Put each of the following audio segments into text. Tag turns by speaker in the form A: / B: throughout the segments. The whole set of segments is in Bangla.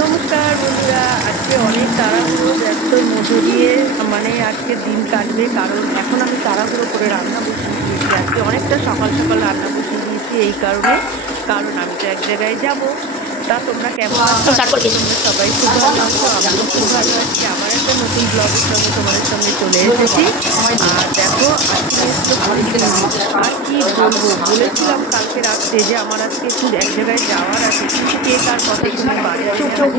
A: নমস্কার বন্ধুরা আজকে অনেক তাড়াহুড়ো ব্যস্ত মধ্য দিয়ে মানে আজকে দিন কাটবে কারণ এখন আমি তাড়াহুড়ো করে রান্না বসিয়ে দিয়েছি। আজকে অনেকটা সকাল সকাল রান্না বসিয়ে দিয়েছি এই কারণে কারণ আমি তো এক জায়গায় যাব। তা তোমরা কেমন আছো। তোমরা সবাই খুব ভালো আছো আমিও খুব ভালো আছি। নতুন ব্লগের সঙ্গে তোমাদের সঙ্গে চলে এসেছি। আর দেখো আজকে আর কি বলব? বলেছিলাম কালকে রাত্রে যে আমার আজকে একটু এক জায়গায় যাওয়ার আছে। কে কার কথা শুনে যাওয়ার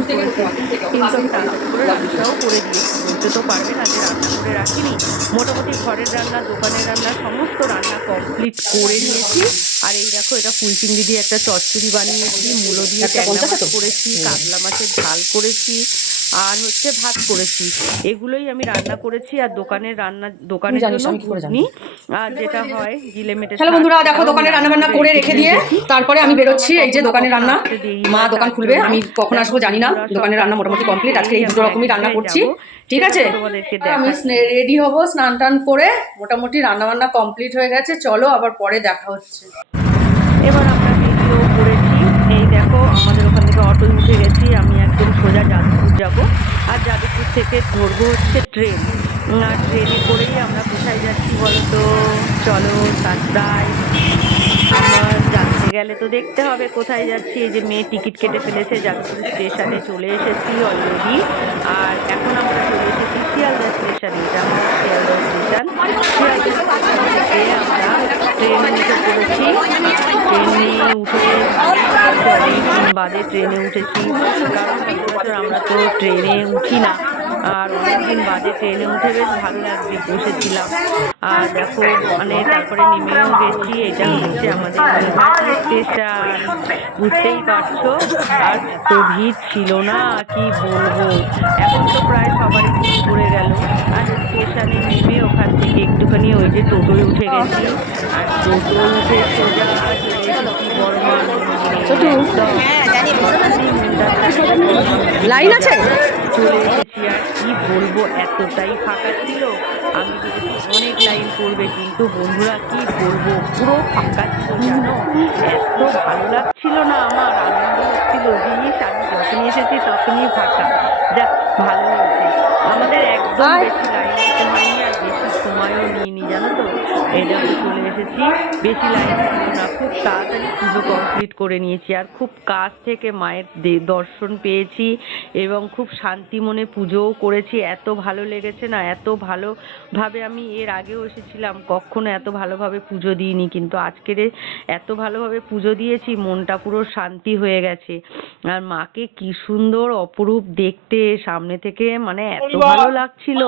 A: করেছে কিন্তু আমি তাড়াতাড়ি করে রান্নাটাও করে দিয়েছি। বলতে তো পারবে না যে রান্না করে রাখিনি। মোটামুটি ঘরের রান্না দোকানের রান্না সমস্ত রান্না কমপ্লিট করে নিয়েছি। আর এই দেখো এটা ফুল চিংড়ি দিয়ে একটা চচ্চড়ি বানিয়েছি। মূলো দিয়ে ট্যাংরা মাছ করেছি কাতলা মাছের ঝাল করেছি। আর হচ্ছে ভাত করেছি। এগুলোই আমি রান্না করেছি আর দোকানের রান্না দোকানের জন্য? ঘুগনি আর যেটা হয় গিলেমেটে
B: হ্যালো বন্ধুরা দেখো দোকানে রান্না বান্না করে রেখে দিয়ে তারপরে আমি বেরোচ্ছি এই যে দোকানে রান্না। মা দোকান খুলবে আমি কখন আসব জানি না দোকানের রান্না মোটামুটি কমপ্লিট আজকে এই দুটো রকমই রান্না করছি ঠিক আছে? আমি রেডি হব স্নান টান করে মোটামুটি রান্না বান্না কমপ্লিট হয়ে গেছে। চলো আবার পরে দেখা হচ্ছে।
A: এবার আমরা ভিডিও করেছি। এই দেখো আমাদের ওখান থেকে অটো উঠে গেছি আমি একদম সোজা যাদবপুর যাব আর যাদবপুর থেকে ধরবো হচ্ছে ট্রেন। আর ট্রেনে করেই আমরা কোথায় যাচ্ছি বলো তো? চলো সারপ্রাইজ আমার জানতে গেলে তো দেখতে হবে কোথায় যাচ্ছি। এই যে মেয়ে টিকিট কেটে ফেলেছে, যাদবপুর স্টেশনে চলে এসেছি অলরেডি আর এখন আমরা চলে এসেছি শিয়ালদা স্টেশনে, এটা আমার শিয়ালদা স্টেশন। শিয়ালদা আমরা ট্রেনে উঠে পড়েছি ট্রেনে উঠে বাদে ট্রেনে উঠেছি। কারণ আমরা তো ট্রেনে উঠি না। আর অনেকদিন বাদে ট্রেনে উঠে বেশ ভালো লাগছে বসেছিলাম। আর দেখো মানে তারপরে নেমেও গেছি এটা হচ্ছে আমাদের স্টেশন বুঝতেই পারছ আর তো ভিড় ছিল না কি বলব? এখন তো প্রায় সবারই ঘুম পড়ে গেল। আর স্টেশনে নেমে ওখান থেকে একটুখানি ওই যে টোটোয় উঠে গেছি। আর টোটো উঠে সোজা বর্মা।
B: লাইন আছে?
A: চলে এসেছি আর কি বলব এতটাই ফাঁকা ছিল। আমি ভেবেছি অনেক লাইন পড়বে কিন্তু বন্ধুরা কি বলব পুরো ফাঁকা ছিল জানো? এত ভালো লাগছিল না আমার আনন্দ হচ্ছিল। জিনিস আমি যখনই এসেছি তখনই ফাঁকা। যাক ভালো হয়েছে। আমাদের একদম? বেশি লাইন হয়নি আর বেশি সময়ও নিইনি জানো তো? দেখো চলে এসেছি। বেশি লাইন ছিল না খুব তাড়াতাড়ি পুজো কমপ্লিট করে নিয়েছি আর খুব কাছ থেকে মায়ের দর্শন পেয়েছি এবং খুব শান্তি মনে পুজোও করেছি। এত ভালো লেগেছে না এত ভালোভাবে আমি এর আগেও এসেছিলাম কখনো এত ভালোভাবে পুজো দিইনি কিন্তু আজকের এত ভালোভাবে পুজো দিয়েছি মনটা পুরো শান্তি হয়ে গেছে। আর মাকে কি সুন্দর অপরূপ দেখতে সামনে থেকে মানে এত ভালো লাগছিল।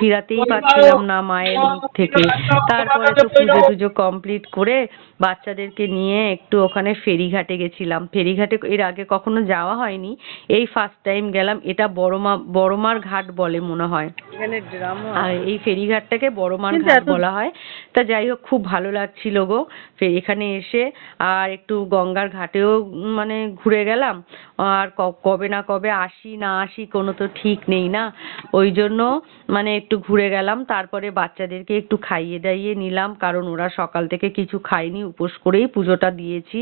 A: ফিরাতেই পারছিলাম না মায়ের মুখ থেকে। তারপরে তো পুজো টুজো কমপ্লিট করে বাচ্চাদেরকে নিয়ে একটু ওখানে ফেরিঘাটে গেছিলাম। ফেরিঘাটে এর আগে কখনো যাওয়া হয়নি। এই ফার্স্ট টাইম গেলাম। এটা বড়মা বড়মার ঘাট বলে মনে হয়। আর এই ফেরিঘাটটাকে বড়মার ঘাট বলা হয়। তা যাই হোক খুব ভালো লাগছিল গো। এখানে এসে আর একটু গঙ্গার ঘাটেও মানে ঘুরে গেলাম। আর কবে না কবে আসি না আসি কোনো তো ঠিক নেই না। ওই জন্য মানে একটু ঘুরে গেলাম। তারপরে বাচ্চাদেরকে একটু খাইয়ে দাইয়ে নিলাম। কারণ ওরা সকাল থেকে কিছু খায়নি, উপোস করেই পুজোটা দিয়েছি।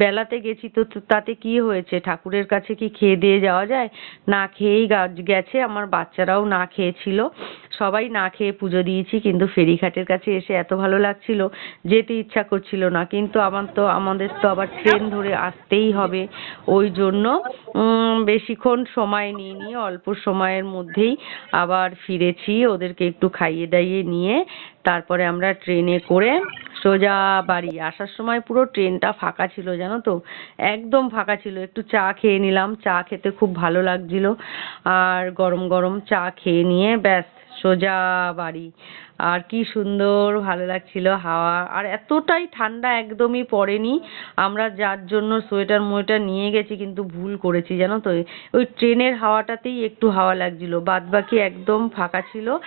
A: বেলাতে গেছি তো তাতে কি হয়েছে? ঠাকুরের কাছে কি খেয়ে দিয়ে যাওয়া যায়? না খেয়েই গেছে, আমার বাচ্চারাও না খেয়েছিল। সবাই না খেয়ে পুজো দিয়েছি, কিন্তু ফেরিঘাটের কাছে এসে এত ভালো লাগছিল, যেতে ইচ্ছা করছিল না। কিন্তু আমার তো, আমাদের তো আবার ট্রেন ধরে আসতেই হবে। ওই জন্য বেশিক্ষণ সময় নিইনি, অল্প সময়ের মধ্যেই আবার ফিরেছি। ওদেরকে একটু খাইয়ে দাইয়ে নিয়ে তারপরে আমরা ট্রেনে করে সোজা বাড়ি। আসার সময় পুরো ট্রেনটা ফাঁকা ছিল, জানো তো? একদম ফাঁকা ছিল। একটু চা খেয়ে নিলাম। চা খেতে খুব ভালো লাগছিল। আর গরম গরম চা খেয়ে নিয়ে ব্যাস, সোজা বাড়ি। আর কি সুন্দর ভালো লাগছিল হাওয়া। আর এতটাই ঠান্ডা একদমই পড়েনি। আমরা যার জন্য সোয়েটার মোয়েটার নিয়ে গেছি কিন্তু ভুল করেছি, জানো তো? ওই ট্রেনের হাওয়াটাতেই একটু হাওয়া লাগছিল। বাদ বাকি একদম ফাঁকা ছিল।